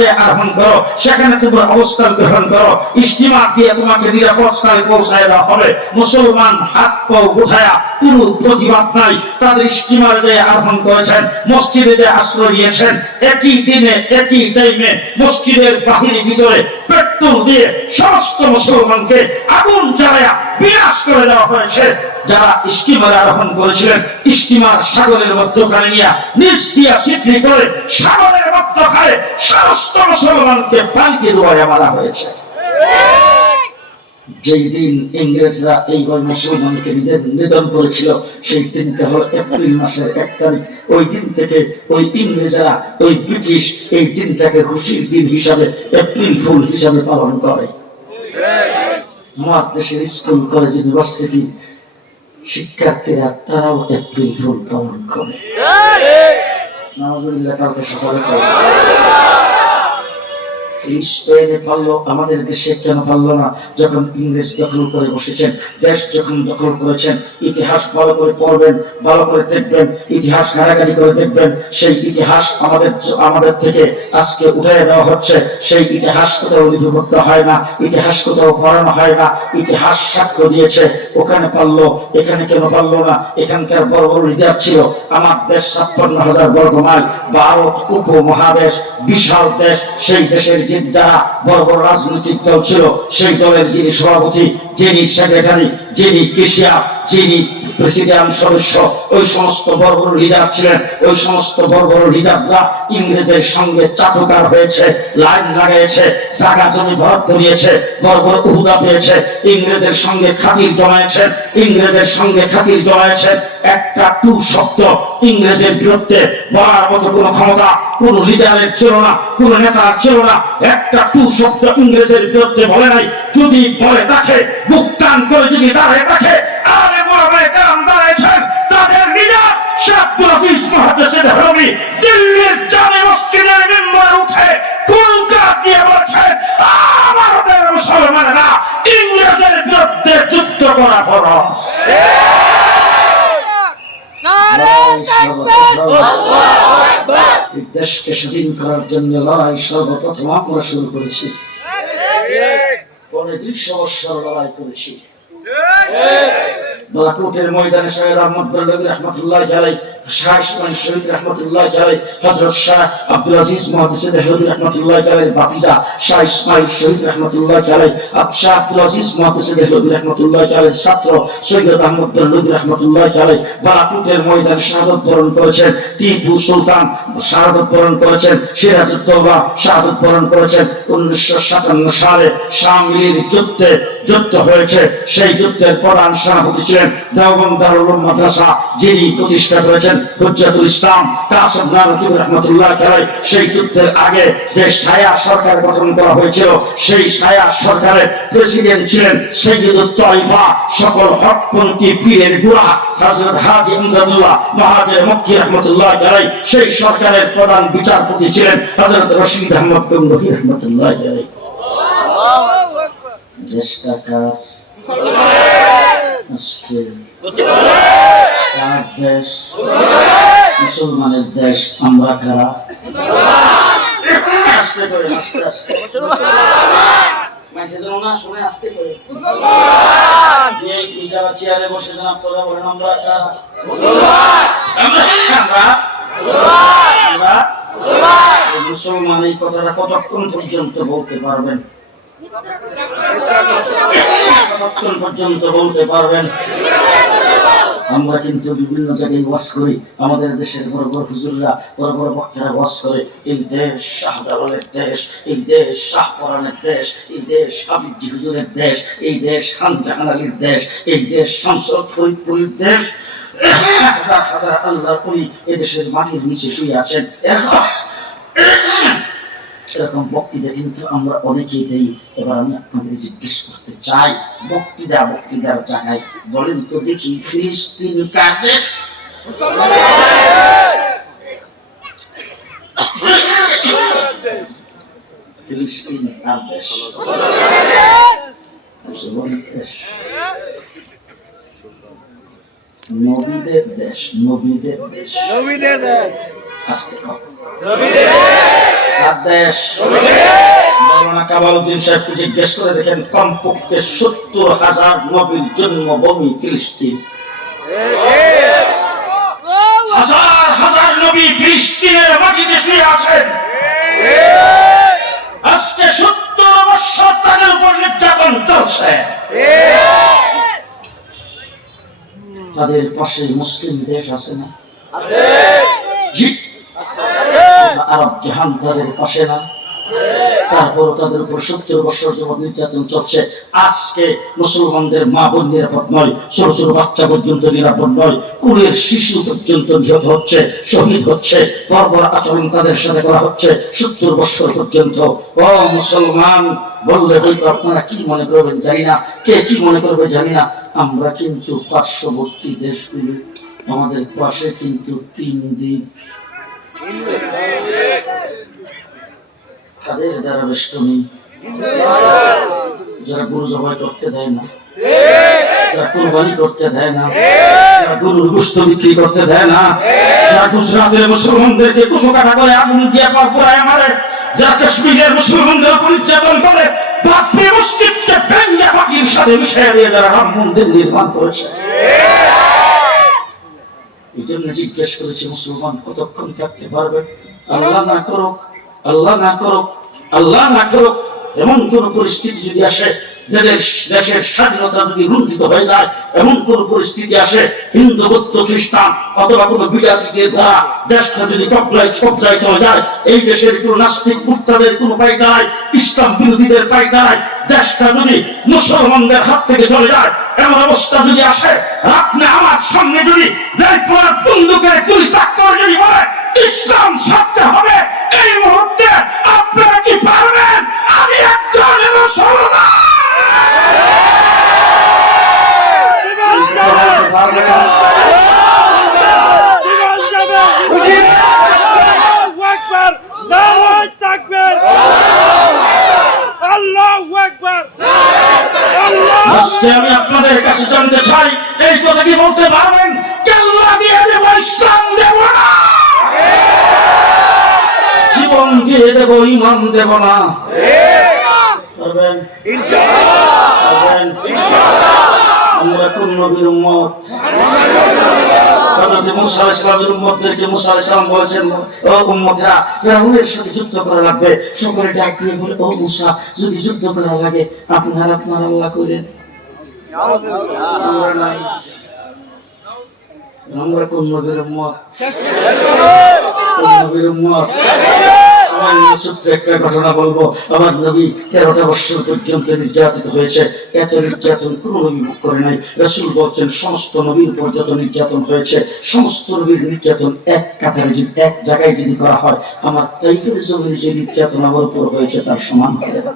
যে আরোহণ করো, সেখানে তোমরা অবস্থান গ্রহণ করো, স্টিমার দিয়ে তোমাকে নিরাপদ স্থানে পৌঁছায় দেওয়া হবে। মুসলমান হাত পাও গোছায়া কোনো প্রতিবাদ নাই, তাদের স্টিমারে যে আরোহণ করেছেন, মসজিদে যে আশ্রয় নিয়েছেন, একই দিনে একই টাইমে মসজিদের বাহিরের ভিতরে পেট্রোল দিয়ে সমস্ত মুসলমানকে আগুন জ্বালায়া বিনাশ করে দেওয়া হয়েছে। যারা স্টিমারে আরোহণ করেছিলেন, স্টিমার সাগরের মধ্যখানে নিয়ে নিচ দিয়া সিদ্ধি করে সাগরের মধ্যখানে সমস্ত মুসলমানকে পানিতে ডুবাইয়া মারা হয়েছে। যেই দিন ইংরেজরা এই মুসলমানকে নিধন করেছিল, সেই দিনটা হলো এপ্রিল মাসের 1 তারিখ। ওই দিন থেকে ওই ইংরেজরা, ওই ব্রিটিশ এই দিনটাকে খুশির দিন হিসাবে এপ্রিল ফুল হিসাবে পালন করে। আমার দেশের স্কুল কলেজ ইউনিভার্সিটি শিক্ষার্থীরা তারাও এপ্রিল ফুল পালন করে। কালকে সকালে স্পেনে পারলো, আমাদের দেশে কেন পারলো না? যখন ইংরেজ দখল করে বসেছেন, দেশ যখন দখল করেছেন, ইতিহাস ভালো করে পড়বেন, ভালো করে দেখবেন, ইতিহাস ঘাটাঘাটি করে দেখবেন। সেই ইতিহাস আমাদের থেকে আজকে উঠে দেওয়া হচ্ছে। সেই ইতিহাস কোথাও লিপিবদ্ধ হয় না, ইতিহাস কোথাও পড়ানো হয় না। ইতিহাস সাক্ষ্য দিয়েছে ওখানে পারলো, এখানে কেন পারলো না? এখানকার বড় বড় লিডার ছিল। আমার দেশ 56,000 বর্গ মাইল, ভারত উপমহাদেশ, বিশাল দেশ। সেই দেশের যারা বড় বড় রাজনৈতিক দল ছিল, সেই দলের যিনি সভাপতি, যিনি সেক্রেটারি, যিনি কেশিয়ার, যিনি প্রেসিডেন্ট সদস্য, ওই সমস্ত বড় বড় লিডার ছিলেন। ওই সমস্ত বড় বড় লিডাররা ইংরেজের সঙ্গে চাটুকার হয়েছে, লাইন লাগাইছে, জায়গা জমি ভর ধরিয়েছে, বড় বড় উহুদা পেয়েছে, ইংরেজের সঙ্গে খাতির জমায়েছেন, ইংরেজের সঙ্গে খাতির জমায়েছেন। একটা টু শব্দ ইংরেজের বিরুদ্ধে বলার মতো কোন ক্ষমতা কোন লিডারের ছিল না, কোন নেতার ছিল না। একটা টু শব্দ ইংরেজের বিরুদ্ধে বলে নাই। যদি বলে তাকে বুক টান করে যদি দাঁড়ায় তাকে আরে বড় বড় কাম দাঁড়াইছেন, তাদের লিডার শেখ আব্দুল আজিজ মুহাদ্দিস দেহলভী দিল্লির জামে মসজিদের মিম্বরে উঠে কুলকা দিয়ে বলেছেন, ভারতের মুসলমানেরা ইংরেজের বিরুদ্ধে যুদ্ধ করা ফরজ। দেশকে স্বাধীন করার জন্য লড়াই সর্বপ্রথম আমরা শুরু করেছি। পরে 200 বছর লড়াই করেছি। বালাকোটের ময়দানে শহীদ আহমদ বেরলভী রহমতুল্লাহ আলাইহি, শাহ ইসমাইল শহীদ রহমতুল্লাহ আলাইহি, হযরত শাহ আব্দুল আজিজ মুহাদ্দিস দেহলভী রহমতুল্লাহ আলাইহি ভাতিজা শাহ ইসমাইল শহীদ রহমতুল্লাহ আলাইহি, শাহ আব্দুল আজিজ মুহাদ্দিস দেহলভী রহমতুল্লাহ আলাইহি ছাত্র সৈয়দ আহমদ বেরলভী রহমতুল্লাহ আলাইহি বালাকোটের ময়দানে শাহাদাত বরণ করেছেন। টিপু সুলতান শাহাদাত বরণ করেছেন। সিরাজউদ্দৌলা শাহাদাত বরণ করেছেন। 1957 সালে শামিলির যুদ্ধ হয়েছে। সেই যুদ্ধের প্রধান সেনাপতি ছিলেন দেওবন্দ দারুল উলুম মাদ্রাসা, যিনি প্রতিষ্ঠা করেছেন হুজ্জাতুল ইসলাম কাসিম নানভী রাহমাতুল্লাহ আলাইহি। সেই যুদ্ধের আগে যে ছায়া সরকার গঠন করা হয়েছিল, সেই ছায়া সরকারের প্রেসিডেন্ট ছিলেন সৈয়দুত তাইফা, সকল হকপন্থী পীরের গুরা হযরত হাজী ইমদাদুল্লাহ মুহাজির মক্কি রাহমাতুল্লাহ আলাইহি। সেই সরকারের প্রধান বিচারপতি ছিলেন হযরত রশিদ আহমদ গঙ্গোহী রাহমাতুল্লাহ আলাইহি। দেশটা কার? দেশ মুসলমানের দেশ। আমরা কারা? আস্তে করে, আস্তে আস্তে চেয়ারে বসে জনাব তোরা বলেন আমরা কারা? মুসলমান। এই কথাটা কতক্ষণ পর্যন্ত বলতে পারবেন? কতক্ষণ পর্যন্ত বলতে পারবেন? আমরা কিন্তু বিভিন্ন জায়গায় ওয়াজ করি, আমাদের দেশের বড় বড় হুজুররা, বড় বড় বক্তারা ওয়াজ করে, এই দেশ শাহজালালের দেশ, এই দেশ শাহপরানের দেশ, এই দেশ হাফিজ হুজুরের দেশ, এই দেশ খানজাহান আলীর দেশ, এই দেশ শামসুল ফরিদপুরের দেশ। হাজার হাজার আল্লাহর ওলি এদেশের মাটির নিচে শুয়ে আছেন। এরকম বক্তৃতা কিন্তু আমরা অনেকেই দেই। এবার আমি আপনাদের জিজ্ঞেস করতে চাই, বক্তৃতার জায়গায় বলেন তো দেখি, ফিলিস্তিন কার দেশ? ফিলিস্তিন কার দেশ? মুসলমানের দেশ, নবীদের দেশ, নবীদের দেশ, নবীদের দেশ। আজকে কার দেশ? মাওলানা কামালউদ্দিন সাহেবকে জিজ্ঞেস করে দেখেন, কমপক্ষে 70,000 নবীর জন্মভূমি ফিলিস্তিন। হাজার হাজার নবী ফিলিস্তিনের মাটিতে শুয়ে আছেন। আজকে 70 বছর তাদের উপর নির্যাতন চলছে। তাদের পাশে মুসলিম দেশ আছে না? আরব জাহান তাদের পাশে না? তারপরও তাদের উপর 70 বছর যাবত নির্যাতন চলছে। আজকে মুসলমানদের মা বোন নিরাপদ নয়, ছোট ছোট বাচ্চা পর্যন্ত নিরাপদ নয়, কুলের শিশু পর্যন্ত নিহত হচ্ছে, শহীদ হচ্ছে, বর্বর আচরণ তাদের সাথে করা হচ্ছে 70 বছর পর্যন্ত। ও মুসলমান, বললে হয়তো আপনারা কি মনে করবেন জানি না, কে কি মনে করবে জানি না, আমরা কিন্তু পার্শ্ববর্তী দেশগুলি, আমাদের পাশে কিন্তু 3 দিক। তাদের দ্বারা বেষ্টনী, যারা গরু জবাই করতে দেয় না, যারা কুরবানি করতে দেয় না, যারা গরুর গোশত বিক্রি করতে দেয় না, যারা গুজরাটের মুসলমানদেরকে কুচকাটা করে আগুন দিয়ে পুরায় মারে, যারা কাশ্মীরের মুসলমানদের উপর নির্যাতন করে, বাবরি মসজিদকে ভেঙে মাটির সাথে মিশিয়ে দিয়ে যারা রাম মন্দির নির্মাণ করেছে। এই জন্য জিজ্ঞেস করেছে, মুসলমান কতক্ষণ থাকতে পারবে? আল্লাহ না করুক, আল্লাহ না করুক, আল্লাহ না করুক এমন কোন পরিস্থিতি যদি আসে, দেশের স্বাধীনতা যদি লুণ্ঠিত হয়ে যায়, এমন কোন পরিস্থিতি আসে, হিন্দু বৌদ্ধ খ্রিস্টান অথবা কোন বিজাতিদের দ্বারা দেশটা যদি কবজায় চলে যায়, এই দেশের কোন নাস্তিক মুরতাদের কোন পাই দাঁড়ায়, ইসলাম বিরোধীদের পাই দাঁড়ায়, দেশটা যদি মুসলমানদের হাত থেকে চলে যায়, এমন অবস্থা যদি আসে, আপনি আমার সামনে যদি বন্দুকের গুলি তাক করে যদি বলে ইসলাম ছাড়তে হবে, এই মুহূর্তে আপনারা কি পারবেন? আমি একজন মুসলমান। আজকে আমি আপনাদের কাছে জানতে চাই, এই কথা কি বলতে পারবেন? কেল্লা দিয়ে দেব, ইসলাম দেব না, জীবন দিয়ে দেব, ইমান দেব না। আমরা কোন নবীর উম্মত? হযরত মুসা আলাইহিস সালামের উম্মতদেরকে মুসা আলাইহিস সালাম বলেছেন, ও উম্মতরা, ফিরআউনের সাথে যুদ্ধ করা লাগবে। সকলে ডাক দিয়ে বলে, ও মুসা, যদি যুদ্ধ করা লাগে আপনার আল্লাহ করেন। আমরা কোন নবীর উম্মত? কোন নবীর উম্মত? একটা ঘটনা বলবো। আমার নবী 13টা বছর পর্যন্ত নির্যাতিত হয়েছে। এত নির্যাতন কোন নবী মুখ করে নাই। রাসূল বলছেন, সমস্ত নবীর উপর যত নির্যাতন হয়েছে, সমস্ত নবীর নির্যাতন এক কাতারে যদি এক জায়গায় যদি করা হয়, আমার তাইফের জমিনে যে নির্যাতন আমার উপর হয়েছে তার সমান হবে না।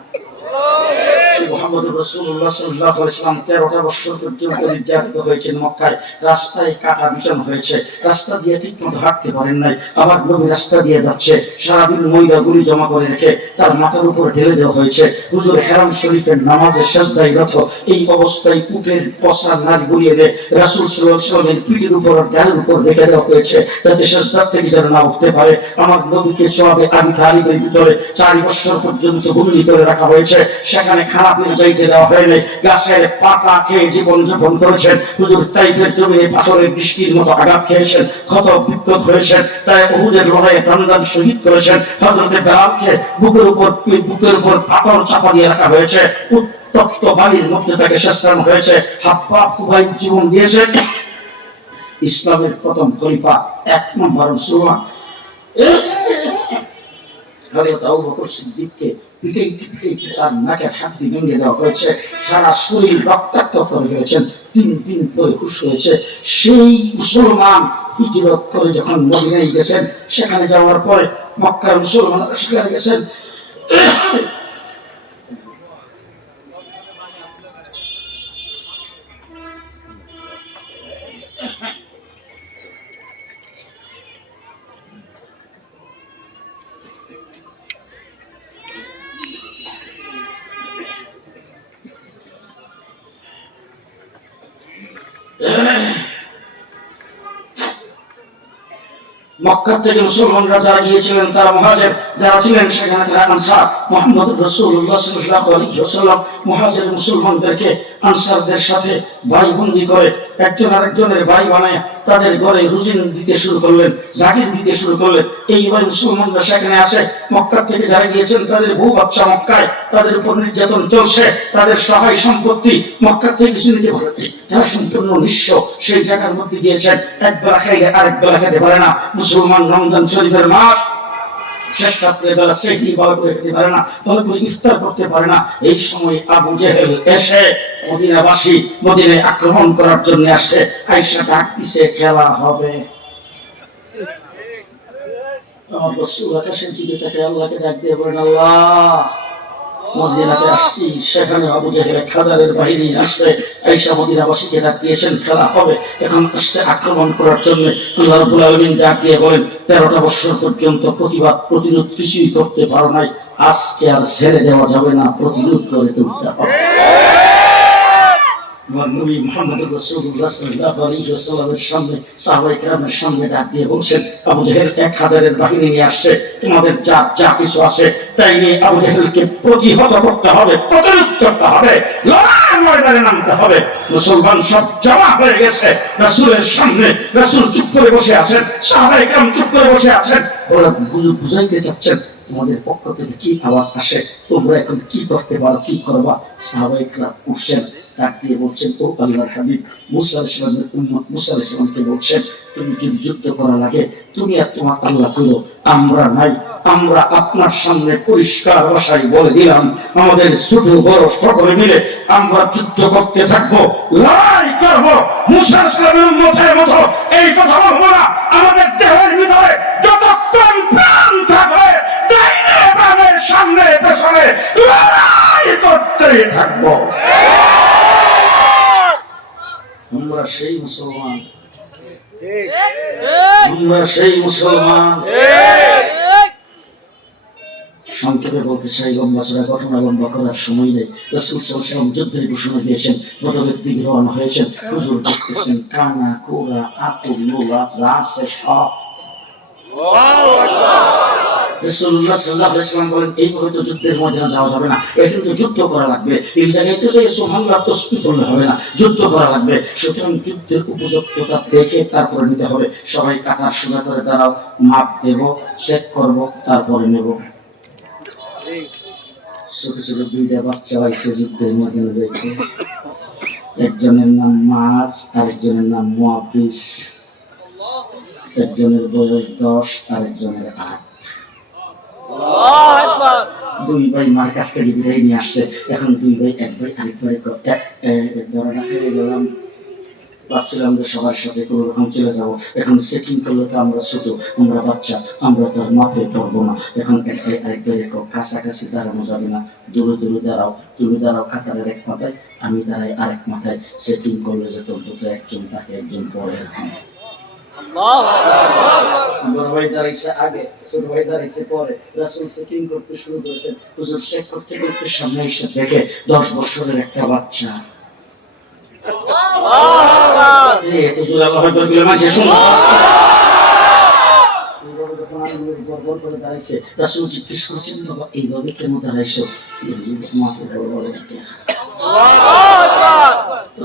মুহাম্মদুর রাসূলুল্লাহ সাল্লাল্লাহু আলাইহি ওয়াসাল্লাম 13টা বছর পর্যন্ত নির্যাতিত হয়েছেন মক্কায়। রাস্তায় কাটা বিছানো হয়েছে, রাস্তা দিয়ে ঠিকমতো হাঁটতে পারেন নাই। আবার নবী রাস্তা দিয়ে যাচ্ছে, সারাদিন ময়লা গুলি জমা করে রেখে তার মাথার উপর ঢেলে দেওয়া হয়েছে। হুজুর হেরাম শরীফের নামাজের সাজদায় রত, এই অবস্থায় উটের পশা নাড়ি গলিয়ে দিয়ে রাসূল সাল্লাল্লাহু আলাইহি ওয়াসাল্লামের পিঠের উপর গায়ের উপর রেখে দেওয়া হয়েছে, যাতে সাজদা থেকে যেন না উঠতে পারে। আমার নবীকে সওয়াবে আবি তালিবের ভিতরে 4 বছর পর্যন্ত বন্দী করে রাখা হয়েছে, সেখানে খানা পিনা যাইতে দেওয়া হয়নি। গাছের পাতা খেয়ে জীবন যাপন করেছেন। হুজুর তাইফের জমিনে পাথরের বৃষ্টির মতো আঘাত খেয়েছেন, ক্ষত বিক্ষত হয়েছেন। তাই উহুদের লড়াইয়ে প্রাণদান শহীদ করেছেন। হযরতে বেলালকে বুকের উপর পাথর চাপা দিয়ে রাখা হয়েছে, উত্তপ্ত বালির মধ্যে তাকে শেষরানো হয়েছে। হাব্বা খুবাইব জীবন দিয়েছেন। ইসলামের প্রথম খলিফা 1 নম্বর মুসলমান হযরত আবু বকর সিদ্দিককে পিটাইতে তার নাকের হাড্ডি ভেঙে দেওয়া হয়েছে, সারা শরীর রক্তাক্ত করে ফেলেছেন। 3 দিন পরে হুঁশ হয়েছে। সেই মুসলমান হিজরত করে যখন মদিনায় গেছেন, সেখানে যাওয়ার পরে মক্কার মুসলমানরা সেখানে গেছেন। মক্কা থেকে মুসলমানরা যারা গিয়েছিলেন তারা মুহাজির, যারা ছিলেন সেখানে তারা আনসার। মুহাম্মদ রাসূলুল্লাহ সাল্লাল্লাহু আলাইহি ওয়াসাল্লাম মুহাজির মুসলমানদেরকে আনসারদের সাথে ভাই বন্দী করে একজন আরেকজনের ভাই বানায় তাদের ঘরে রুজিন দিতে শুরু করলেন, জাকির দিতে শুরু করলেন। এইবার মুসলমানরা সেখানে আসে, মক্কা থেকে যারা গিয়েছেন তাদের বউ বাচ্চা মক্কায়, তাদের উপর নির্যাতন চলছে, তাদের সহায় সম্পত্তি মক্কা থেকে কিছু নিতে পারে, তারা সম্পূর্ণ নিঃস্ব। সেই জায়গার মধ্যে গিয়েছেন, এক বেলা খাইলে আরেক বেলা খেতে পারে না। মুসলমান রমজান শরীফের মাস, শেষ রাত্রে বেলা সেহরি ভালো করে খেতে পারে না, ভালো করে ইফতার করতে পারে না। এই সময় আবু জেহেল এসে মদিনাবাসী মদিনায় আক্রমণ করার জন্য আসছে। আয়েশা ডাক দিছে, খেলা হবে। আমার রাসূল আকাশের দিকে তাকিয়ে আল্লাহকে ডাক দিয়ে বলেন, আল্লাহ মদিনাতে আসছি, সেখানে আবু জেহেল 1000-এর বাহিনী আসছে। আয়েশা মদিনাবাসীকে ডাক দিয়েছেন, খেলা হবে। এখন আসছে আক্রমণ করার জন্য। আল্লাহ রাব্বুল আলামিন ডাক দিয়ে বলেন, 13টা বছর পর্যন্ত প্রতিবাদ প্রতিরোধ কিছুই করতে পারো নাই, আজকে আর ছেড়ে দেওয়া যাবে না, প্রতিরোধ করে তুলতে হবে। নবী মুহাম্মদ রাসূলুল্লাহ সাল্লাল্লাহু আলাইহি ওয়াসাল্লামের সামনে সাহাবায়ে কেরামের সামনে ডাক দিয়ে বলছেন, আবু জেহেল 1000-এর বাহিনী নিয়ে আসছে, তোমাদের যা কিছু আছে তাই নিয়ে আবু জেহেলকে প্রতিহত করতে হবে, প্রতিরোধ করতে হবে, লড়াইয়ের ময়দানে নামতে হবে। মুসলমান সব জমা হয়ে গেছে রাসূলের সামনে। রাসূল চুপ করে বসে আছেন, সাহাবায়ে কেরাম চুপ করে বসে আছেন। ওরা বুঝাইতে চাচ্ছেন তোমাদের পক্ষ থেকে কি আওয়াজ আসে, তোমরা এখন কি করতে পারো, কি করবা। সাহাবায়ে কেরাম উঠছেন, ডাক দিয়ে বলছেন, তো আল্লাহর হাবিব মুসা আলাইহিস সালামের উম্মত মুসা আলাইহিস সালামকে বলছেন, তুমি যদি যুদ্ধ করা লাগে তুমি আর তোমার আল্লাহ করো, আমরা নাই। আমরা আপনার সামনে পরিষ্কার ভাষায় বলে দিলাম, আমাদের ছোট বড় সকলে মিলে আমরা যুদ্ধ করতে থাকবো, লড়াই করবো। মুসা আলাইহিস সালামের উম্মতের মতো এই কথা বলবো না। আমাদের দেহের ভিতরে যতক্ষণ প্রাণ থাকবে ডাইনে বামে সামনে পেছনে লড়াই করতেই থাকবো। আমরা সেই মুসলমান, আমরা সেই মুসলমান। সংক্ষেপে বলতে চাই, লম্বা চড়া ঘটনা লম্বা করার সময় নেই। রাসূল সাল্লাল্লাহু আলাইহি ওয়াসাল্লাম যুদ্ধের ঘোষণা দিয়েছেন, বদরের দিকে রওনা হয়েছেন। হুজুর দেখতেছেন কানা কোরা আতুল লোলা যা আছে সব। রাসূলুল্লাহ সাল্লাল্লাহু আলাইহি ওয়াসাল্লাম বলেন, এইভাবে তো যুদ্ধের ময়দানে যাওয়া যাবে না, এখন তো যুদ্ধ করা লাগবে। এই জায়গায় তো যে সুবহানাল্লাহ তাসবিহ বললে হবে না, যুদ্ধ করা লাগবে। সুতরাং যুদ্ধের উপযুক্ততা দেখে তারপরে নিতে হবে। সবাই কাতার সোজা করে দাঁড়াও, মাপ দেব, চেক করব, তারপরে নেব। ছোট ছোট 2টা বাচ্চা আইছে যুদ্ধের ময়দানে যাইতে। একজনের নাম মাস, আরেকজনের নাম মুআফিস। একজনের বয়স 10, আরেকজনের 8। দুই ভাই মার কাছ থেকে বিদায় নিয়ে আসছে। এখন দুই ভাই, এক ভাই আরেক ভাই ধরা ফেলে গেলাম। ভাবছিলাম যে সবার সাথে কোনো রকম চলে যাবো। এখন চেকিং করলে তো আমরা ছোট, আমরা বাচ্চা, আমরা তো আর মাপে পড়বো না। এখন এক ভাই আরেক ভাই কাছাকাছি দাঁড়ানো যাবে না, দূরে দূরে দাঁড়াও। তুমি দাঁড়াও কাতারের এক মাথায়, আমি দাঁড়াই আরেক মাথায়। চেকিং করলে যে অন্তত একজন তাকে একজন পরে এখন। বড় ভাই দাঁড়াইছে আগে, ছোট ভাই দাঁড়াইছে পরে। রাসূল চেকিং করতে শুরু করেছেন। হুজুর চেক করতে করতে সামনে এসে দেখে 10 বছরের একটা বাচ্চা। এত জোরে আল্লাহু আকবার বলে মানুষ শুনতে পাচ্ছে। গড়গড় করে দাঁড়াইছে। রাসূল জিজ্ঞেস করছেন, বাবা এইভাবে কেন দাঁড়াইছো?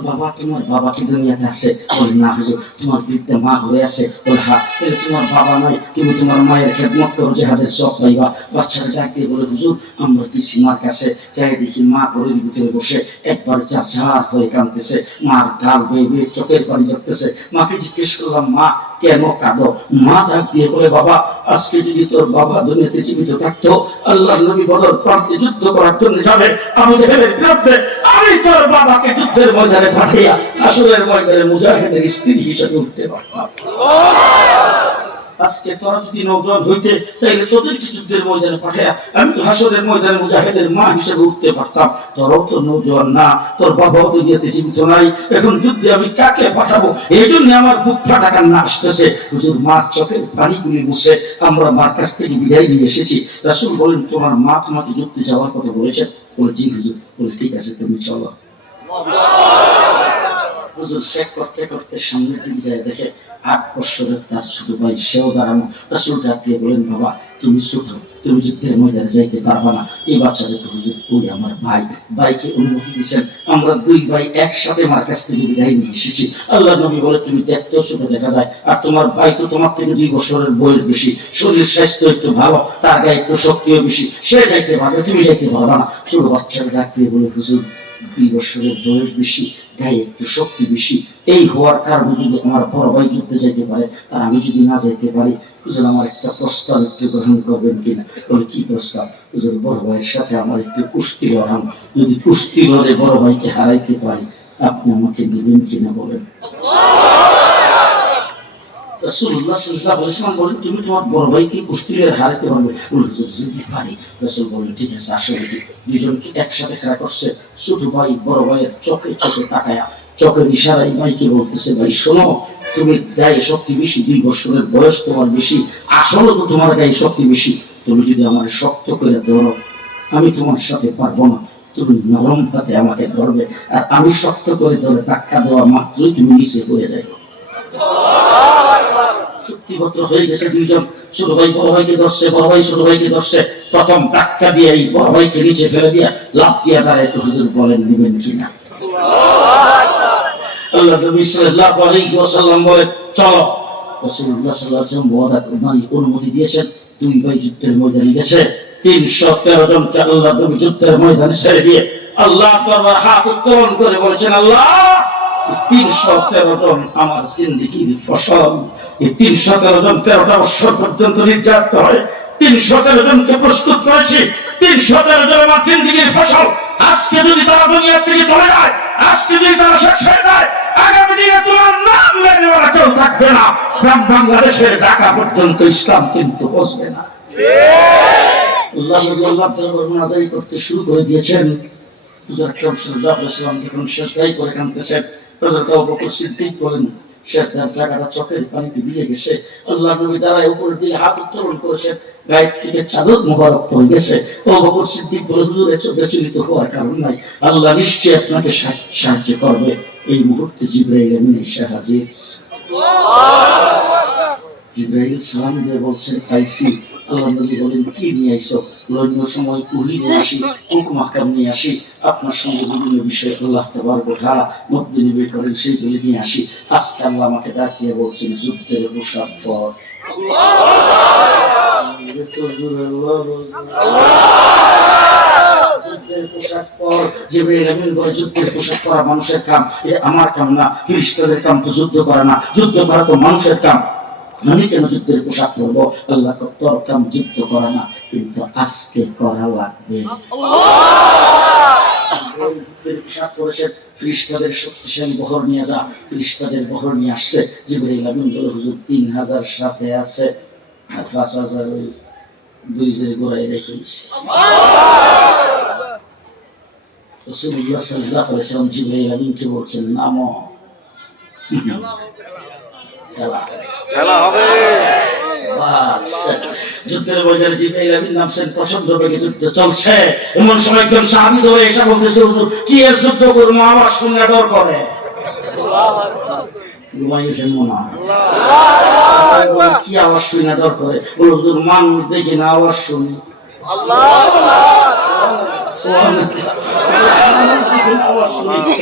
বাবা তোমার বাবা কি দুনিয়াতে আছে? বলে না হুজুর, তোমার বৃদ্ধ মা ঘরে আছে। বলে হ্যাঁ, তাহলে তোমার বাবা নয়, তুমি তোমার মায়ের খেদমত করো, জিহাদের সব পাইবা। বাচ্চারা ডাক দিয়ে বলে, হুজুর আমরা গেছি মার কাছে, যাই দেখি মা ঘরের ভিতরে বসে একবারে চার হয়ে কাঁদতেছে, মার গাল বেয়ে বেয়ে চোখের পানি ঝরতেছে। মাকে জিজ্ঞেস করলাম, মা কেন কাঁদো? মা ডাক দিয়ে বলে, বাবা আজকে যদি তোর বাবা দুনিয়াতে জীবিত থাকতো, আল্লাহর নবী বদর প্রান্তে যুদ্ধ করার জন্য যাবে আবু জেহেলের বিরুদ্ধে, আমি তোর বাবাকে যুদ্ধের ময়দানে পাঠিয়ে হাসরের ময়দানে মুজাহিদের স্ত্রী হিসেবে উঠতে পারতাম। আজকে তোরা যদি নওজোয়ান হইতে, তাইলে তোদেরকে যুদ্ধের ময়দানে পাঠিয়ে আমি তো হাসরের ময়দানে মুজাহিদের মা হিসেবে উঠতে পারতাম। তোরাও তো নওজোয়ান না, তোর বাবাও দুনিয়াতে জীবিত নাই, এখন যুদ্ধে আমি কাকে পাঠাবো? এই জন্য আমার বুক ফাটা কান্না আসতেছে। হুজুর মার চোখের পানিগুলি মুছে আমরা মার কাছ থেকে বিদায় নিয়ে এসেছি। রাসূল বলেন, তোমার মা তোমাকে যুদ্ধে যাওয়ার কথা বলেছে? বলে জি হুজুর। বলে ঠিক আছে, তুমি চলো। হুজুর চেক করতে করতে সামনের দিকে যায়, দেখে 8 বছরের তার ছোট ভাই সেও দাঁড়ানো। রাসূল ডাক দিয়ে বলেন, বাবা তুমি ছোট, তুমি যুদ্ধের ময়দানে যাইতে পারবা না। এই বাচ্চাটাকে হুজুর ওই আমার ভাই, ভাইকে অনুমতি দিয়েছেন। আমরা 2 ভাই একসাথে মার কাছ থেকে বিদায় নিয়ে এসেছি। আল্লাহ নবী বলে, তুমি দেখতেও ছোট দেখা যায়, আর তোমার ভাই তো তোমার থেকে 2 বছরের বয়স বেশি, শরীর স্বাস্থ্য একটু ভালো, তার গায়ে একটু শক্তিও বেশি, সে যাইতে পারবে, তুমি যাইতে পারবা না। ছোট বাচ্চাকে ডাক দিয়ে বলে, হুজুর 2 বছরের বয়স বেশি, গায়ে একটু শক্তি বেশি, এই হওয়ার কারণে যদি আমার বড় ভাই যুদ্ধে যাইতে পারে আর আমি যদি না যাইতে পারি, হুজুর আমার একটা প্রস্তাব একটু গ্রহণ করবেন কিনা? বলে, কি প্রস্তাব? হুজুর বড় ভাইয়ের সাথে আমার একটু কুস্তি লড়ান, যদি কুস্তি লড়ে বড় ভাইকে হারাইতে পারি আপনি আমাকে দিবেন কিনা বলেন। রাসূলুল্লাহ সাল্লাল্লাহু আলাইহি ওয়াসাল্লাম বলেন, তুমি তোমার বড় ভাইকে কুস্তি লড়ে হারাইতে পারবে? বলে, যদি পারি। রাসূল বলেন, ঠিক আছে আসলে কি। দুজনকে একসাথে খেলা করছে। ছোট ভাই বড় ভাইয়ের চোখে চোখে তাকায়া চোখের ইশারায় ভাইকে বলতেছে, ভাই শোনো, তুমি গায়ে শক্তি বেশি, 2 বছরের বয়স তোমার বেশি, আসলে তো তোমার গায়ে শক্তি বেশি, তুমি যদি আমার শক্ত করে ধরো আমি তোমার সাথে পারবো না, তুমি নরম হাতে আমাকে ধরবে, আর আমি শক্ত করে ধরে ধাক্কা দেওয়া মাত্রই তুমি নিচে পড়ে যাবে। চুক্তিপত্র হয়ে গেছে। 2 জন, ছোট ভাই বড় ভাইকে ধরছে, বড় ভাই ছোট ভাইকে ধরছে। প্রথম ধাক্কা দিয়ে এই বড় ভাইকে নিচে ফেলে দিয়া লাফ দিয়া দাঁড়ায়, হুজুর বলেন দিবেন কিনা? আল্লাহ নবী সাল্লাল্লাহু আলাইহি ওয়াসাল্লাম বলে, চলো। রাসূলুল্লাহ সাল্লাল্লাহু আলাইহি ওয়াসাল্লাম অনুমতি দিয়েছেন। 2 ভাই যুদ্ধের ময়দানে গেছে। 313 জনকে আল্লাহ নবী যুদ্ধের ময়দানে ছেড়ে দিয়ে আল্লাহ দরবার হাত উত্তোলন করে বলেছেন, আল্লাহ 313 জন আমার জিন্দেগির ফসল। এই 313 জন 13টা বছর পর্যন্ত নির্যাতিত হয়, 313 জনকে প্রস্তুত করেছি, 313 জন আমার জিন্দেগির ফসল। আজকে যদি তারা দুনিয়া থেকে চলে যায়, আজকে যদি তারা শেষ হয়ে যায়, আগামী দিনে তোমার নাম নেওয়ার কেউ থাকবে না। গ্রাম বাংলাদেশের ঢাকা পর্যন্ত ইসলাম কিন্তু পৌঁছবে না। আল্লাহ নাজারি করতে শুরু করে দিয়েছেন। হুজুর আকরাম সাল্লাল্লাহু আলাইহি ওয়াসাল্লাম যখন শেষদাই করে কাঁদতেছেন, হযরত আবু বকর সিদ্দিক বলেন, শেষদার জায়গাটা চোখের পানিতে ভিজে গেছে। আল্লাহ নবী দাঁড়ায় উপরের দিকে হাত উত্তোলন করেছেন, গায়ের থেকে চাদর মোবারক পড়ে গেছে। আবু বকর সিদ্দিক বলে, হুজুর এসব বিচলিত হওয়ার কারণ নাই, আল্লাহ নিশ্চয়ই আপনাকে সাহায্য করবে। এই মুহূর্তে জিবরাইল আমিন এসে হাজির। জিবরাইল সালাম দিয়ে বলছেন, আইসি। আল্লাহ নবী বলেন, কি নিয়ে আইছো? অন্য সময় উহি নিয়ে আসি, হুকুম আহকাম নিয়ে আসি, আপনার সঙ্গে বিভিন্ন বিষয়ে আল্লাহ তাবারক ওয়া তাআলা মত বিনিময় করেন, সেইগুলি নিয়ে আসি। আজকে আল্লাহ আমাকে ডাক দিয়ে বলছেন, যুদ্ধের পোশাক পর। যুদ্ধের পোশাক পর। জিবরাইল আমিন বলে, যুদ্ধের পোশাক পরা মানুষের কাম, এটা আমার কাম না। ফেরেশতাদের কাম তো যুদ্ধ করা না, যুদ্ধ করা তো মানুষের কাম। আমি কেন যুদ্ধের পোশাক পরবো? আল্লাহ তোর কাম যুদ্ধ করা না, কিন্তু আজকে করা লাগবে। পোশাক পরেছেন, ফেরেশতাদের শক্তিশালী বহর নিয়ে যা। ফেরেশতাদের বহর নিয়ে আসছে। জিবরাইল আমিন বলে, হুজুর 3000 সাথে আছে, আর 5000 ওই ব্রিজের গোড়ায় রেখে দিচ্ছে। রাসূলুল্লাহ সাল্লাল্লাহু আলাইহি ওয়াসাল্লাম জিবরাইল আমিনকে বলছেন, নামো, খেলা হবে। যুদ্ধের ময়দানে জিবরাইল আমিন নামছেন, প্রচন্ড বেগে যুদ্ধ চলছে। এমন সময় একজন সাহাবী ধরে এসে বলতেছে, হুজুর কি এর যুদ্ধ করবো, আমার শুনে ডর করে। কি আওয়াজ শুনে ডর করে? বলে, হুজুর মানুষ দেখি না, আওয়াজ শুনি।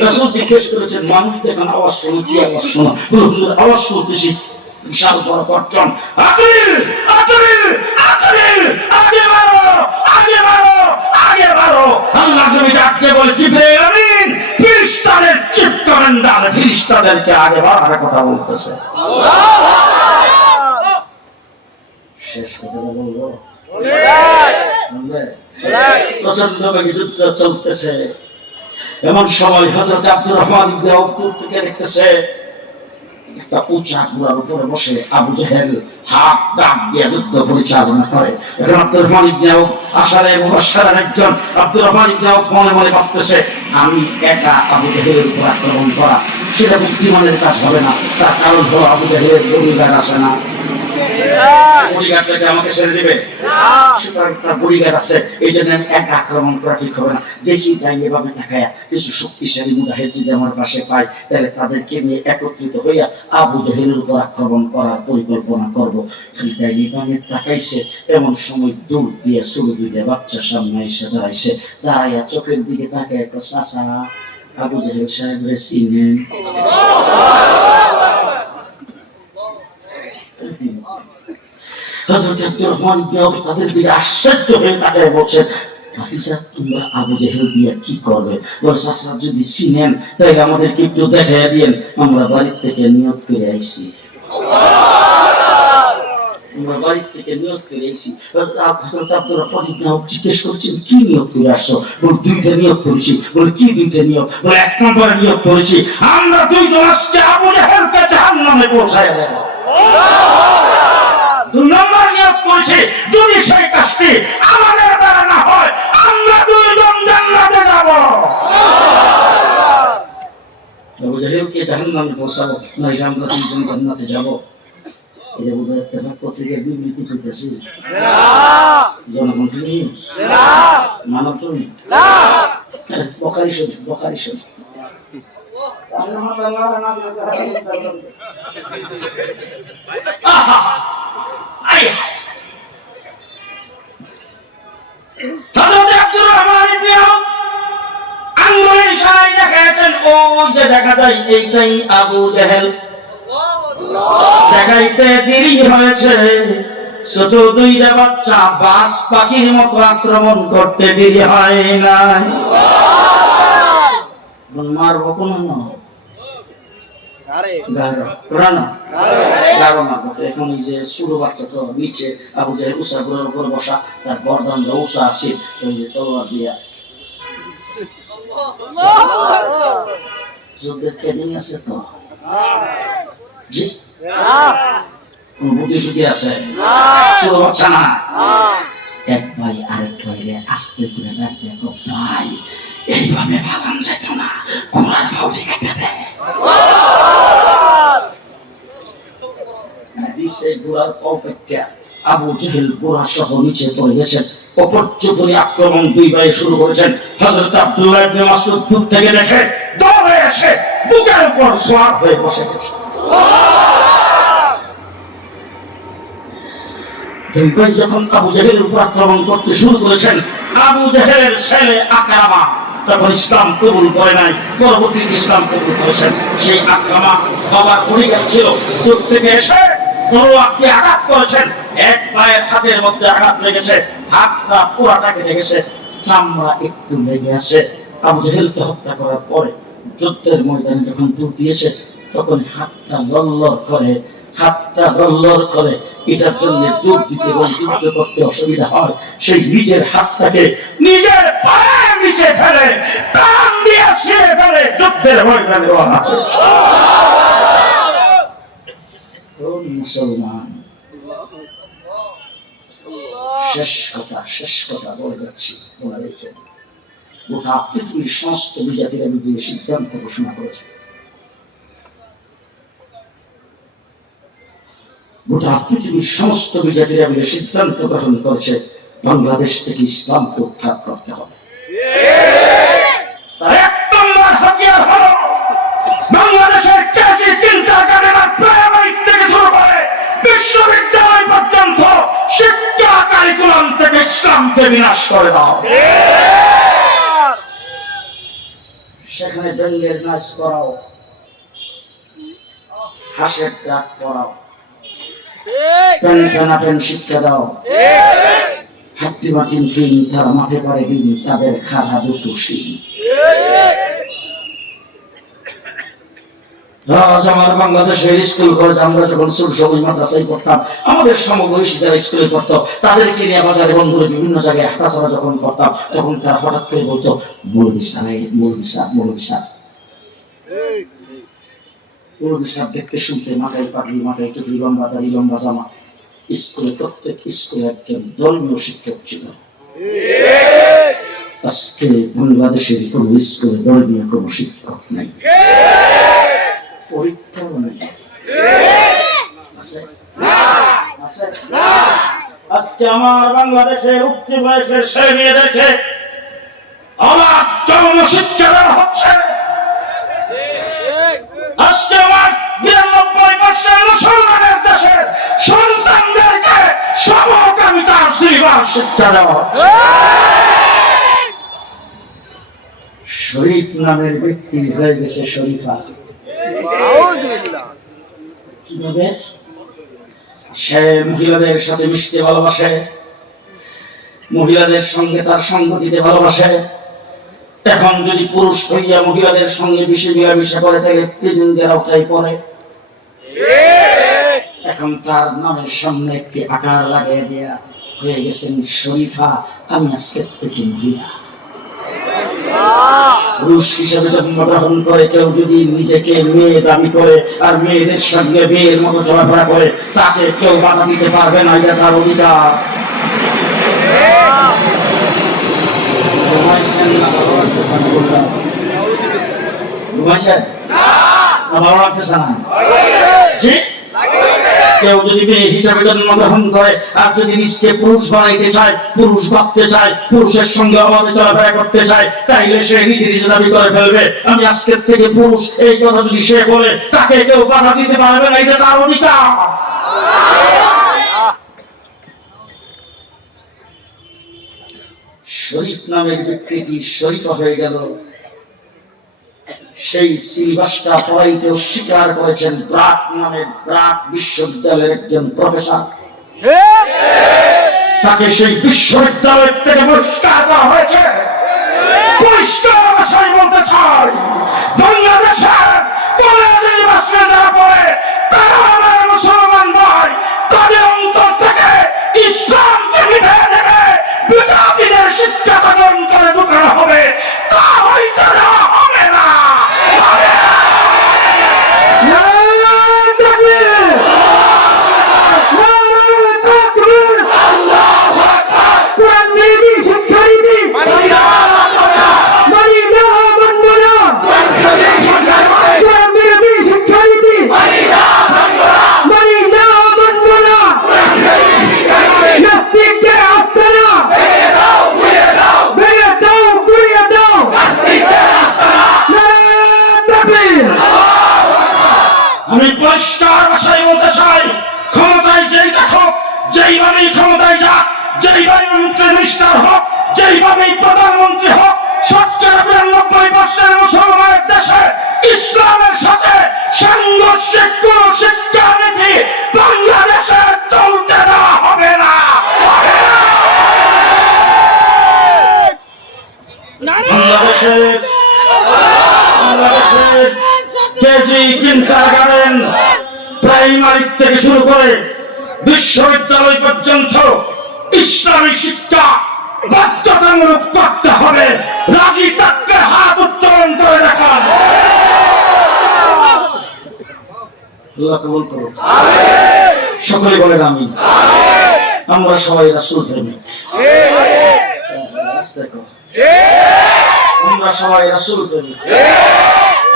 রাসূল জিজ্ঞেস করেছেন, মানুষ দেখেন আওয়াজ শুনো, কি আওয়াজ শোনো? বলে, হুজুর আওয়াজ শুনতেছি বিশাল বড় গর্জন। আতিল আতিল আতিল, আগে মারো আগে মারো আগে মারো। আল্লাহ নবী ডাকতে বলে, জিবরাইল আমিন ফেরেশতাদের চিফ কমান্ডার, ফেরেশতাদেরকে আগে বাড়ার কথা বলতেছে। শেষ কথা বলবো, প্রচন্ড বেগে যুদ্ধ চলতেছে। এমন সময় হযরত আব্দুর রহমান ইবনে আউফ দূর থেকে দেখতেছে, একটা উঁচা ঘোড়ার উপরে বসে আবু জেহেল হাত ডাক দিয়ে যুদ্ধ পরিচালনা করে। এখন আব্দুর রহমান ইবনে আউফ আশারে মুবাশশারার একজন। আব্দুর রহমান ইবনে আউফ মনে মনে ভাবতেছে, আমি একা আবু জেহেলের উপর আক্রমণ করা সেটা বুদ্ধিমানের কাজ হবে না। তার কারণ হলো আবু জেহেলের বডিগার্ড আছে না। বডিগার্ডটাকে আমাকে ছেড়ে দিবে? সুতরাং তার বডিগার্ড আছে, এই জন্য আমি একা আক্রমণ করা ঠিক হবে না। দেখি তাই এভাবে তাকায়া কিছু শক্তিশালী মুজাহিদ যদি আমার পাশে পাই, তাহলে তাদেরকে নিয়ে একত্রিত হইয়া আবু জাহেলের উপর আক্রমণ করার পরিকল্পনা করব। খালি তাই নিবামে তাকাইছে, এমন সময় দূর দিয়ে ছোট দুইটা বাচ্চা সামনে এসে দাঁড়াইছে। দাঁড়াইয়া চোখের দিকে তাকায় একটা চাচা, আবু জাহেল সাহেবের চিনেন? হযরত আব্দুর রহমান ইবনে আওফ তাদের দিকে আশ্চর্য হয়ে তাকায় বলছেন, ভাতিজা তোমরা আবু জাহেল দিয়ে কি করবে? বলে, চাচা যদি চিনেন তাহলে আমাদেরকে একটু দেখাইয়া দিয়েন, আমরা বাড়ি থেকে নিয়ত করে আইছি। আমরা বাড়ি থেকে নিয়ত করে আইছি। হযরত আব্দুর রহমান ইবনে আওফ জিজ্ঞেস করছেন, কি নিয়ত করে আসছো? বলে, দুইটা নিয়ত করেছি। বলে, কি দুইটা নিয়ত? বলে, এক নম্বরে নিয়ত করেছি আমরা দুইজন আজকে আবু জাহেলকে জাহান্নামে পৌঁছায় দেব। দুই নম্বর নিয়োগ করেছে, যদি সেই কাজটি আমাদের দ্বারা না হয় আমরা দুইজন জান্নাতে যাব। আবু জাহেলকে জাহান্নামে পৌঁছাবো, না আমরা দুইজন জান্নাতে যাব? এটা বোধহয় ইত্তেফাক পত্রিকার বিবৃতি পেতেছি। জনগণ নিউজ মানব তুমি বখারি শরীফ, বখারি শরীফ। আঙ্গুলের ইশারায় দেখাচ্ছেন, ওই যে দেখা যায় এইটাই আবু জাহেল। দেখাইতে দেরি হয়েছে, ছোট দুইটা বাচ্চা বাস পাখির মতো আক্রমণ করতে দেরি হয় নাই। মারবো কোন এখন এই যে ছোট বাচ্চা তো নিচে আবু জাহেল উষা গুলোর উপর বসা, তার গর্দান উষা আছে ওই যে তলোয়ার দিয়া। যুদ্ধের ট্রেনিং আছে তো, জি কোন বুদ্ধিশুদ্ধি আছে? ছোট বাচ্চা না। এক ভাই আরেক ভাইরে আস্তে করে ডাক, দেখো ভাই এইভাবে ফালান যেত না, ঘোড়ার ফাউটি কেটে দেয়। ঘোড়ার পাও কেটে আবু জাহেল ঘোড়া সহ নিচে পড়ে গেছেন। অপর্যুপরি আক্রমণ দুই ভাই শুরু করেছেন। হযরত আব্দুল্লাহ ইবনে মাসউদ দূর থেকে দেখে দৌড়ে এসে বুকের উপর সওয়ার হয়ে বসে গেছে। দুই ভাই যখন আবু জাহেলের উপর আক্রমণ করতে শুরু করেছেন, আবু জাহেলের ছেলে আকরামা তখন ইসলাম কবুল করে নাই, পরবর্তীতে ইসলাম কবুল করেছেন। সেই আকরামা বাবার পরিবার ছিল, দূর থেকে এসে তলোয়ারকে আঘাত করেছেন। এক পায়ের হাতের মধ্যে আঘাত লেগেছে, হাতটা পুরাটা কেটে গেছে, চামড়া একটু লেগে আছে। আবু জাহেলকে হত্যা করার পরে যুদ্ধের ময়দানে যখন দূর দিয়েছে, তখন হাতটা লড়লড় করে, হাতটা লড়লড় করে। এটার জন্য দূর দিতে এবং যুদ্ধ করতে অসুবিধা হয়। সেই নিজের হাতটাকে নিজের পায়ের নিচে ফেলে প্রাণ দিয়ে ছিঁড়ে ফেলে যুদ্ধের ময়দানে রওনা করেছে। মুসলমান, শেষ কথা বলে যাচ্ছি, বলে রেখে গোটা পৃথিবীর সমস্ত বিজাতিরা বিজয়ী সিদ্ধান্ত ঘোষণা করেছে। গোটা পৃথিবীর সমস্ত বিজাতিরা মিলে সিদ্ধান্ত গ্রহণ করেছে, বাংলাদেশ থেকে ইসলামকে উৎখাত করতে হবে। এক নম্বর হাতিয়ার হলো বাংলাদেশের কেজি চিন্তা প্রাইমারি থেকে শুরু করে বিশ্ববিদ্যালয় পর্যন্ত শিক্ষা কারিকুলাম থেকে ইসলামকে বিনাশ করে দাও। সেখানে দলীয়ের নাচ করাও, হাসের ডাক পড়াও, শিক্ষা দাও। হাট্টি মাটিন দিন তারা মাঠে পারে দিন, তাদের খাড়া দুটো শিন। আমার বাংলাদেশের স্কুল কলেজ, আমরা যখন সবুজ মাদ্রাসায় পড়তাম, আমাদের সমবয়সী যারা স্কুলে পড়তো তাদেরকে নিয়ে বাজারে বন্ধুরে বিভিন্ন জায়গায় হাঁটাচলা যখন করতাম, তখন তারা হঠাৎ করে বলতো, মৌলভী সাহেব, মৌলভী সাহেব, মৌলভী সাহেব। মৌলভী সাহেব দেখতে শুনতে মাথায় পাগড়ি, মাথায় টুপি, লম্বা দাড়ি, লম্বা জামা। স্কুলে প্রত্যেক স্কুলে একজন ধর্মীয় শিক্ষক ছিল। আজকে বাংলাদেশের কোন স্কুলে ধর্মীয় কোন শিক্ষক নাই, পরীক্ষাও নেই। আছে আমার বাংলাদেশের উঠতি বয়সের সেই মেয়েদেরকে অবাধ যৌন শিক্ষা দেওয়া হচ্ছে। আজকে আমার 92% মুসলমানের দেশের সন্তানদেরকে সমকামিতার শ্রীবাস শিক্ষা দেওয়া হচ্ছে। শরীফ নামের ব্যক্তি হয়ে গেছে শরীফা। কিভাবে? সে মহিলাদের সাথে মিশতে ভালোবাসে, মহিলাদের সঙ্গে তার সঙ্গ দিতে ভালোবাসে। এখন যদি পুরুষ হইয়া মহিলাদের সঙ্গে বেশি মিলামিশা করে তাহলে প্রেজেন্টের আওতায় পড়ে। এখন তার নামের সামনে একটি আকার লাগিয়ে দেয়া হয়ে গেছেন শরীফা। আমি আজকে থেকে মহিলা। পুরুষ হিসেবে জন্মগ্রহণ করে কেউ যদি নিজেকে মেয়ে দাবি করে আর মেয়েদের সঙ্গে মেয়ের মতো চলাফেরা করে, তাকে কেউ বাধা দিতে পারবে না, এটা তার অধিকার। কেউ যদি মেয়ে হিসাবে জন্মগ্রহণ করে আর যদি নিজকে পুরুষ বানাইতে চায়, পুরুষ ভাবতে চায়, পুরুষের সঙ্গে অবাধে চলাফেরা করতে চায়, তাইলে সে নিজে নিজে দাবি করে ফেলবে আমি আজকের থেকে পুরুষ। এই কথা যদি সে বলে, তাকে কেউ বাধা দিতে পারবে না, এটা তার অধিকার। শরীফ নামের ব্যক্তিটি শরীফা হয়ে গেল। সেই সিলেবাসটা পড়াইতে অস্বীকার করেছেন ব্রাক নামের ব্রাক বিশ্ববিদ্যালয়ের একজন প্রফেসর। তাকে সেই বিশ্ববিদ্যালয় থেকে বহিষ্কার করা হয়েছে। পরিষ্কার ভাষায় বলতে চাই, বাংলাদেশের কলেজ ইউনিভার্সিটি যারা পড়ে তারা আমার মুসলমান নয়, তাদের অন্তর থেকে ইসলামকে মিটিয়ে দেবে, বিজাতিদের শিক্ষা প্রদান করে ঢুকানো হবে, তা হইতে দেওয়া হবে না। আমি পরিষ্কার ভাষায় বলতে চাই, ক্ষমতায় যেই থাকুক, যেইভাবেই ক্ষমতায় যাক, যেইভাবে মিনিস্টার হোক, যেইভাবেই প্রধানমন্ত্রী হোক, 70-92% মুসলমানের দেশে ইসলামের সাথে সাংঘর্ষিক কোন শিক্ষানীতি বাংলাদেশে চলতে দেওয়া হবে না। বাংলাদেশের কেজি কিন্ডারগার্টেন প্রাইমারি থেকে শুরু করে বিশ্ববিদ্যালয় পর্যন্ত ইসলামী শিক্ষা বাধ্যতামূলক করতে হবে। রাজি থাকলে হাত উত্তোলন করে দেখান। সকলে বলেন আমিন। আমরা সবাই রাসূল প্রেমিক, আমরা সবাই রাসূল প্রেমিক।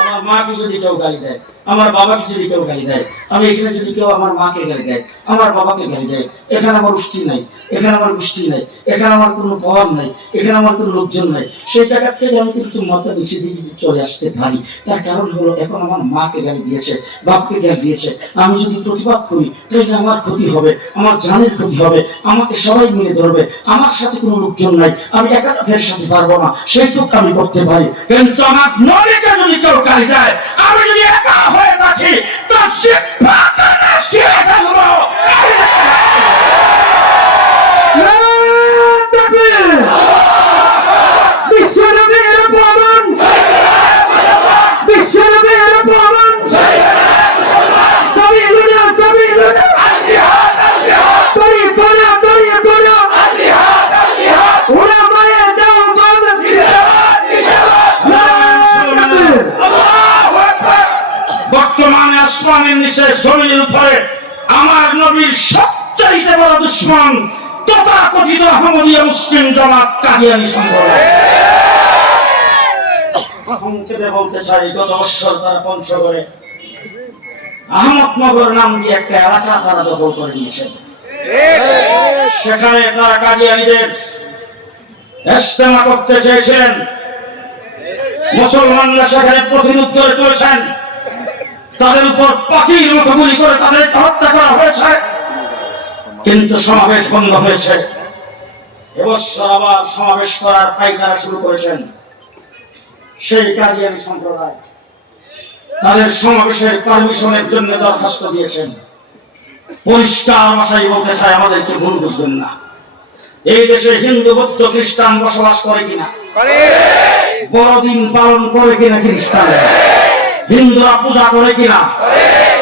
আমার মাকে যদি কেউ গালি দেয়, আমার বাবাকে যদি কেউ গালি দেয়, আমি এখানে যদি কেউ আমার মাকে গালি দেয়, আমার বাবাকে গালি দেয়, এখানে আমার গোষ্ঠী নাই, এখানে আমার গোষ্ঠী নাই, এখানে আমার কোনো পাওয়ার নাই, এখানে আমার কোনো লোকজন নাই, সেই জায়গা থেকে আমি কিন্তু মাথা নিচে দিয়ে চলে আসতে পারি। তার কারণ হলো এখন আমার মাকে গালি দিয়েছে, বাপকে গালি দিয়েছে, আমি যদি প্রতিবাদ করি তাহলে আমার ক্ষতি হবে, আমার জানের ক্ষতি হবে, আমাকে সবাই মিলে ধরবে, আমার সাথে কোনো লোকজন নাই, আমি একা তাদের সাথে পারবো না, সেইটুকু আমি করতে পারি। কিন্তু আমার নবীকে যদি কেউ গালি দেয়, আমি যদি একা হয়ে থাকি, তার শিক্ষাটা নষ্ট হয়ে যাবো। বর্তমানে আসমানের নিচে জমিনের উপরে আমার নবীর সবচাইতে বড় দুশমন তথাকথিত আহমদিয়া মুসলিম জামাত কাদিয়ানী সম্প্রদায়। সংক্ষেপে বলতে চাই, গত বছর তারা পঞ্চগড়ে আহমদনগর নাম দিয়ে একটা এলাকা তারা দখল করে নিয়েছে। সেখানে তারা কাদিয়ানীদের ইজতেমা করতে চেয়েছিলেন, মুসলমানরা সেখানে প্রতিরোধ করে তুলেছেন, তাদের উপর পাখির মতো গুলি করে তাদেরকে হত্যা করা হয়েছে, কিন্তু সমাবেশ বন্ধ হয়েছে। এবছর আবার সমাবেশ করার ফাইদারা শুরু করেছেন সেই কাদিয়ানী সম্প্রদায়। তাদের সমাবেশের পারমিশনের জন্য দরখাস্ত দিয়েছেন। পরিষ্কার ভাষায় বলতে চাই, আমাদেরকে ভুল বুঝবেন না। এই দেশে হিন্দু, বৌদ্ধ, খ্রিস্টান বসবাস করে কিনা? বড়দিন পালন করে কিনা খ্রিস্টান? হিন্দুরা পূজা করে কিনা?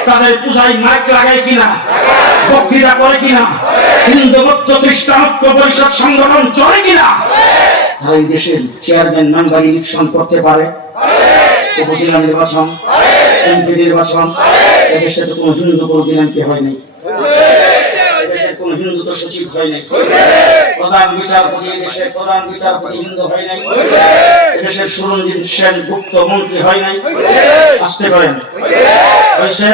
তাদের পূজায় মাইক লাগায় কিনা? বক্তৃতা করে কিনা? হিন্দু, বৌদ্ধ, খ্রিস্টান ঐক্য পরিষদ সংগঠন চলে কিনা? তারা এই দেশের চেয়ারম্যান মেম্বার ইলেকশন করতে পারে? উপজেলা নির্বাচন, এমপি নির্বাচন, এদেশে তো কোনো হিন্দু কোনোদিন এমপি হয় নাই, কোন হিন্দু তো সচিব হয় নাই, প্রধান বিচারপতি দেশের প্রধান বিচারপতি হিন্দু হয় নাই, এদেশের সুরঞ্জিত সেন গুপ্ত মন্ত্রী হয় নাই। আসতে পারেন হয়েছে?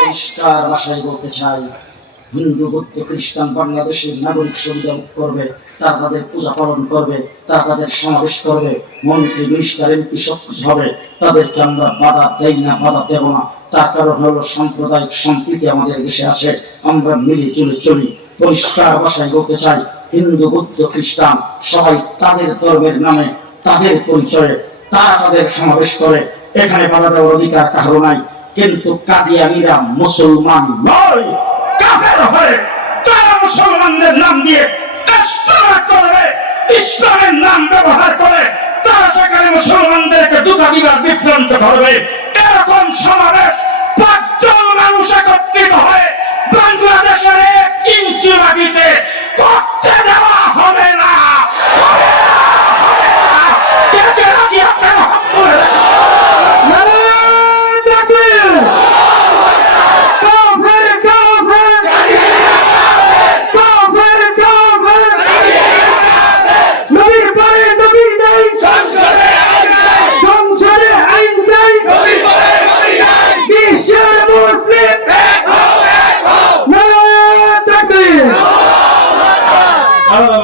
পরিষ্কার ভাষায় বলতে চাই, হিন্দু, বৌদ্ধ, খ্রিস্টান বাংলাদেশের নাগরিক সুবিধা করবে, তারা তাদের পূজা পালন করবে, তারা তাদের সমাবেশ করবে, মন্ত্রী, মিনিস্টার, এমপি সবকিছু হবে, তাদেরকে আমরা বাধা দেই না, বাধা দেব না। তার কারণ হলো সাম্প্রদায়িক সম্প্রীতি আমাদের দেশে আছে, আমরা মিলে চলে চলি। পরিষ্কার ভাষায় বলতে চাই, হিন্দু, বৌদ্ধ, খ্রিস্টান সবাই তাদের ধর্মের নামে, তাদের পরিচয়ে তারা তাদের সমাবেশ করে, এখানে বাধা দেওয়ার অধিকার কারো নাই। কিন্তু কাদিয়ানীরা মুসলমান নয়, কাফের হয়ে তারা মুসলমানদের নাম দিয়ে ইসলাম করবে, ইসলামের নাম ব্যবহার করে তারা সেখানে মুসলমানদেরকে দুটা দিবার বিভ্রান্ত করবে। এরকম সমাবেশ ৫ জন মানুষ একত্রিত হয়ে বাংলাদেশের ১ ইঞ্চি মাটিতে করতে দেওয়া হবে না। কে কে রাজি আছেন?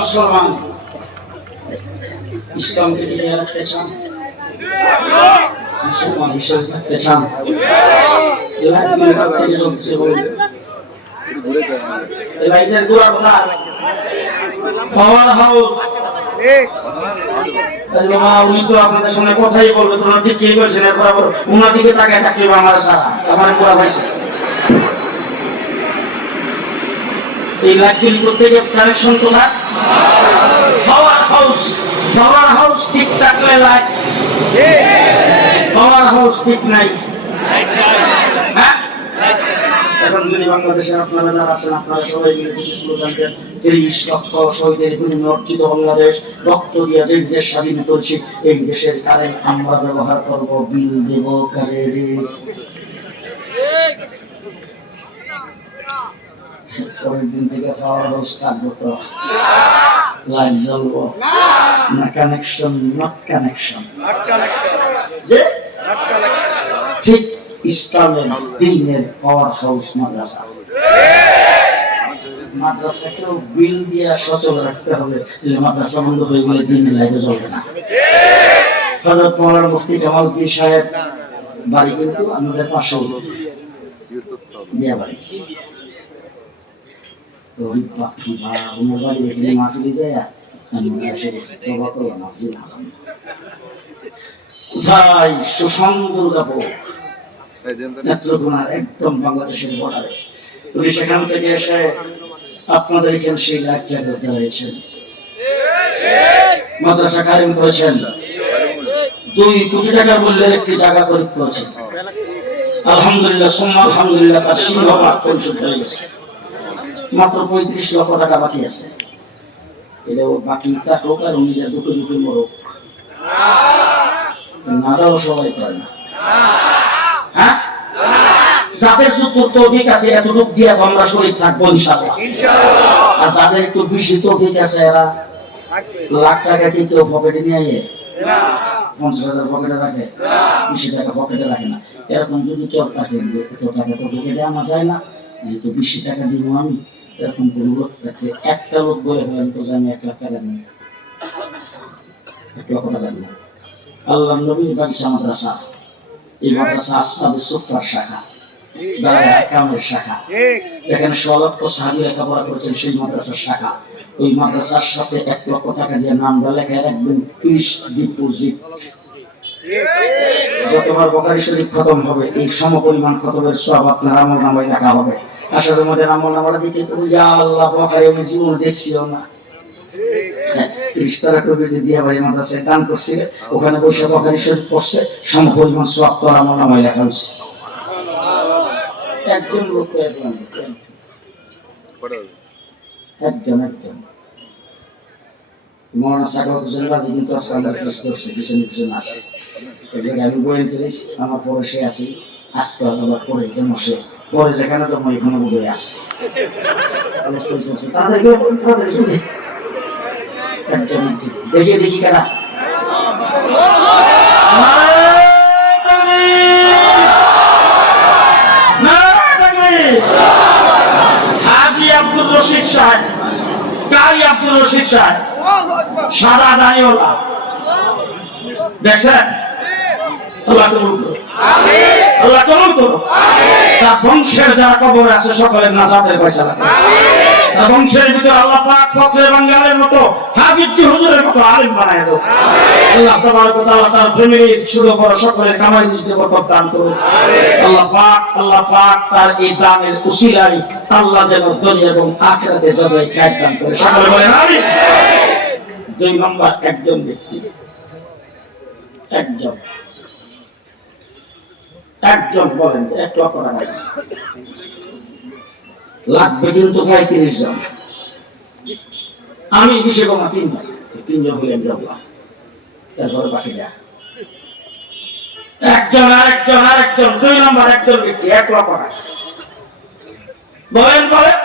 মুসলমান ইসলামকে টিকিয়ে রাখতে চান, মুসলমান হিসেবে থাকতে চান, লাইটের গোড়া কোথায়? Power house. উনি তো আপনাদের সামনে কথাই বলবে, তোমরা ঠিক কে বলছেন, এরপর আবার উনার দিকে তাকায় থাকতে হবে আমার সারা, আমার গোড়া পাইছে। এই লাইটগুলি প্রত্যেকে কানেকশন কোথায়? Power house. পাওয়ার হাউস ঠিক থাকলে লাইট, পাওয়ার হাউস ঠিক নাই। হ্যাঁ, এখন যদি বাংলাদেশে আপনারা যারা আছেন, আপনারা সবাই মিলে যদি স্লোগান দেন, ৩০ লক্ষ শহীদের বিনিময়ে অর্জিত বাংলাদেশ, রক্ত দিয়ে যে দেশ স্বাধীন করেছি, এই দেশের কারেন্ট আমরা ব্যবহার করব, বিল দেব কারে রে। পরের দিন থেকে পাওয়ার হাউস থাকবো তো লাইট জ্বলবো না? Connection not connection. ঠিক ইসলামের দ্বীনের পাওয়ার হাউস মাদ্রাসা। মাদ্রাসাকেও বিল দিয়ে সচল রাখতে হবে, মাদ্রাসা বন্ধ হয়ে গেলে দ্বীনের লাইটও জ্বলবে না। হযরত মাওলানা মুফতি কামালউদ্দিন সাহেব বাড়ি কিন্তু আমাদের পাশে দিয়া বাড়ি। কোথায়? সুসন্দর দুর্গাপুর, নেত্রকোনার একদম বাংলাদেশের বর্ডারে। তুমি সেখান থেকে এসে আপনাদের এখানে সেই লাইটটা করতে হয়েছেন, মাদ্রাসা কায়েম করেছেন, 2 কোটি টাকার মূল্যের একটি জায়গা খরিদ করেছেন। আলহামদুলিল্লাহ, সুম্মা আলহামদুলিল্লাহ, তার সিংহভাগ পরিশোধ হয়ে গেছে। মাত্র ৩৫ লক্ষ টাকা বাকি আছে। এটা বাকি থাকুক আর উনি দুটো মরুক, নারাও সবাই করে না। হ্যাঁ, যাদের যতটুকু তৌফিক আছে এতটুকু দিয়ে আমরা শরীর থাকবো ইনশাআল্লাহ। আর যাদের একটু বেশি তৌফিক আছে, এরা লাখ টাকা কি কেউ পকেটে নিয়ে 50,000 পকেটে রাখে, 20 টাকা পকেটে রাখে না। এরকম যদি কেউ থাকে, এত টাকা তো পকেটে আনা যায় না, যেহেতু বেশি টাকা দিব আমি, এরকম কোন লোক আছে একটা লোক বলে ফেলেন তো যে আমি 1 লাখ টাকা নেই, 1 লক্ষ টাকা নেই। আল্লাহ নবীর বাগিচা মাদ্রাসা, এই মাদ্রাসা আসহাবে সুফার শাখা, দাঁড়ায় কামের শাখা, যেখানে 100 লক্ষ সাহাবী লেখাপড়া করেছেন, সেই মাদ্রাসার শাখা। ওই মাদ্রাসার সাথে 1 লক্ষ টাকা দিয়ে নামটা লেখায় রাখবেন 30 ডিপোজিট। যতবার বুখারী শরীফ খতম হবে এই সমপরিমাণ খতমের সওয়াব আপনার আমলনামায় লেখা হবে। আসলে মধ্যে আমলনামাটা দিকে তো ইয়া আল্লাহ বুখারী আমি জীবন দেখছিও না, 30 টাকা করে দিয়ে ভাই মাদ্রাসায় দান করছিল, ওখানে বসে বুখারী শরীফ পড়ছে, সমপরিমাণ সওয়াব তোর আমলনামায় লেখা হয়েছে। একজন লোক একজন মৌলানা সাগর হোসেন রাজি কিন্তু আজকাল ফেস করছে, পিছনে পিছনে আছে। আমি বইয়ে করেছি, আমার পরে সে আছি, আজকে আবার পরে যেন সে পরে যেখানে তো এখানে বোধহয় আছে। দেখি দেখি কারা হাজী আব্দুর রশিদ সাহেব, কারি আব্দুর রশিদ সাহেব, সাদা দাড়িওয়ালা, দেখছেন? আল্লাহ কবুল করো, আল্লাহ কবুল করো। তার বংশের যারা কবরে আছে সকলের নাজাতের ফয়সালা করো। তার বংশের ভিতরে আল্লাহ পাক ফখরে বাঙ্গালের মতো, হাফিজ হুজুরের মতো আলেম বানায় দাও। আল্লাহ তাবারক ওয়া তাআলা তার ফ্যামিলির ছোট বড় সকলের কামাই রুজিতে বরকত দান করুন। আল্লাহ পাক তার এই দানের উসিলায় আল্লাহ যেন দুনিয়া এবং আখিরাতে জাযায়ে খায়ের দান করে। সকলে বলেন আমিন। 2 নম্বর, একজন ব্যক্তি, একজন বলেন 1 লক্ষ টাকা লাগবে, কিন্তু 35 জন, আমি বিশে কমা 3 জন, 3 জন হলেন জবলা, তারপরে বাকিটা একজন আরেকজন 2 নম্বর, একজন ব্যক্তি 1 লক্ষ টাকা বলেন বলেন